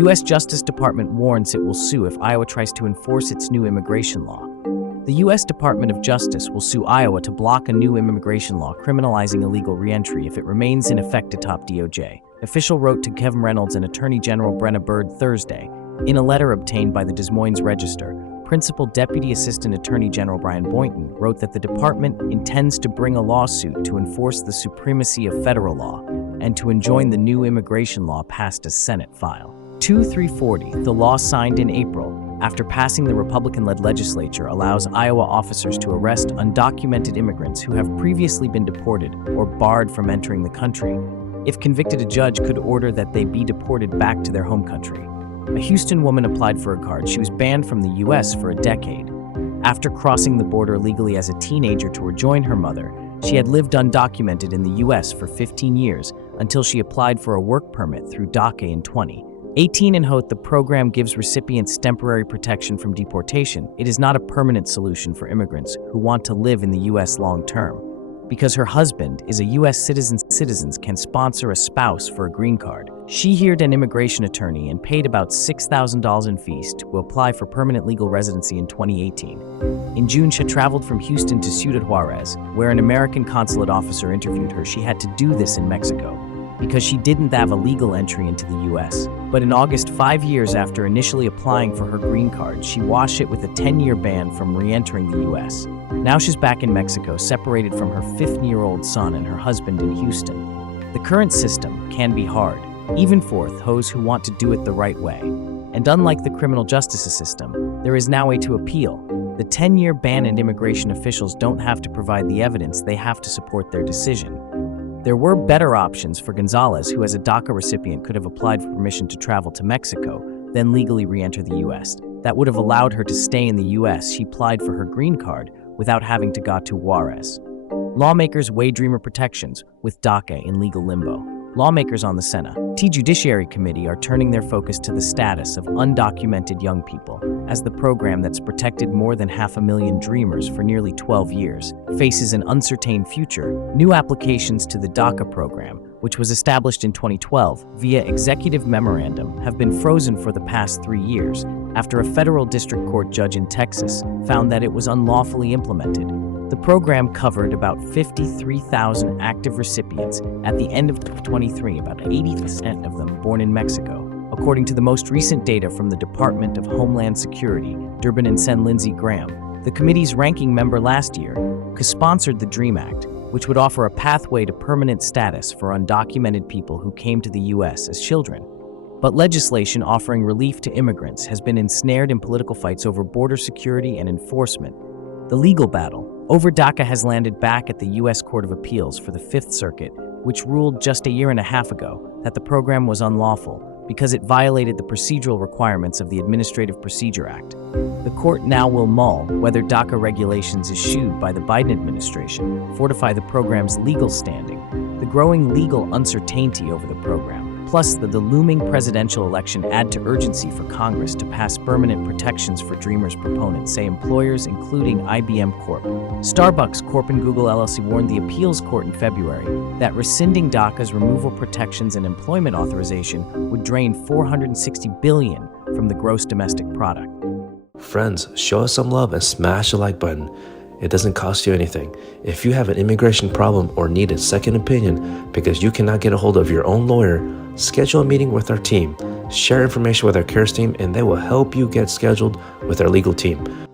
U.S. Justice Department warns it will sue if Iowa tries to enforce its new immigration law. The U.S. Department of Justice will sue Iowa to block a new immigration law criminalizing illegal reentry if it remains in effect, a top DOJ official wrote to Kevin Reynolds and Attorney General Brenna Byrd Thursday. In a letter obtained by the Des Moines Register, Principal Deputy Assistant Attorney General Brian Boynton wrote that the department intends to bring a lawsuit to enforce the supremacy of federal law and to enjoin the new immigration law passed as Senate File 2340. The law, signed in April after passing the Republican-led legislature, allows Iowa officers to arrest undocumented immigrants who have previously been deported or barred from entering the country. If convicted, a judge could order that they be deported back to their home country. A Houston woman applied for a card. She was banned from the U.S. for a decade. After crossing the border illegally as a teenager to rejoin her mother, she had lived undocumented in the U.S. for 15 years until she applied for a work permit through DACA in 2018. In Hoth, the program gives recipients temporary protection from deportation. It is not a permanent solution for immigrants who want to live in the U.S. long term. Because her husband is a U.S. citizen, citizens can sponsor a spouse for a green card. She hired an immigration attorney and paid about $6,000 in fees to apply for permanent legal residency in 2018. In June, she traveled from Houston to Ciudad Juarez, where an American consulate officer interviewed her. She had to do this in Mexico because she didn't have a legal entry into the U.S. But in August, 5 years after initially applying for her green card, she washed it with a 10-year ban from re-entering the U.S. Now she's back in Mexico, separated from her 15-year-old son and her husband in Houston. The current system can be hard, even for those who want to do it the right way. And unlike the criminal justice system, there is now a way to appeal. The 10-year ban, and immigration officials don't have to provide the evidence, they have to support their decision. There were better options for Gonzalez, who as a DACA recipient could have applied for permission to travel to Mexico, then legally re-enter the U.S. That would have allowed her to stay in the U.S. She applied for her green card without having to go to Juarez. Lawmakers weigh dreamer protections with DACA in legal limbo. Lawmakers on the Senate Judiciary Committee are turning their focus to the status of undocumented young people, as the program that's protected more than 500,000 dreamers for nearly 12 years faces an uncertain future. New applications to the DACA program, which was established in 2012 via executive memorandum, have been frozen for the past 3 years after a federal district court judge in Texas found that it was unlawfully implemented. The program covered about 53,000 active recipients at the end of 2023, about 80% of them born in Mexico. According to the most recent data from the Department of Homeland Security, Durbin and Sen Lindsey Graham, the committee's ranking member last year, co-sponsored the DREAM Act, which would offer a pathway to permanent status for undocumented people who came to the U.S. as children. But legislation offering relief to immigrants has been ensnared in political fights over border security and enforcement. The legal battle over DACA has landed back at the U.S. Court of Appeals for the Fifth Circuit, which ruled just a year and a half ago that the program was unlawful because it violated the procedural requirements of the Administrative Procedure Act. The court now will mull whether DACA regulations issued by the Biden administration fortify the program's legal standing. The growing legal uncertainty over the program, plus the looming presidential election, add to urgency for Congress to pass permanent protections for Dreamers. Proponents say employers including IBM Corp., Starbucks Corp., and Google LLC warned the appeals court in February that rescinding DACA's removal protections and employment authorization would drain $460 billion from the gross domestic product. Friends, show us some love and smash the like button. It doesn't cost you anything. If you have an immigration problem or need a second opinion because you cannot get a hold of your own lawyer, schedule a meeting with our team. Share information with our CARES team and they will help you get scheduled with our legal team.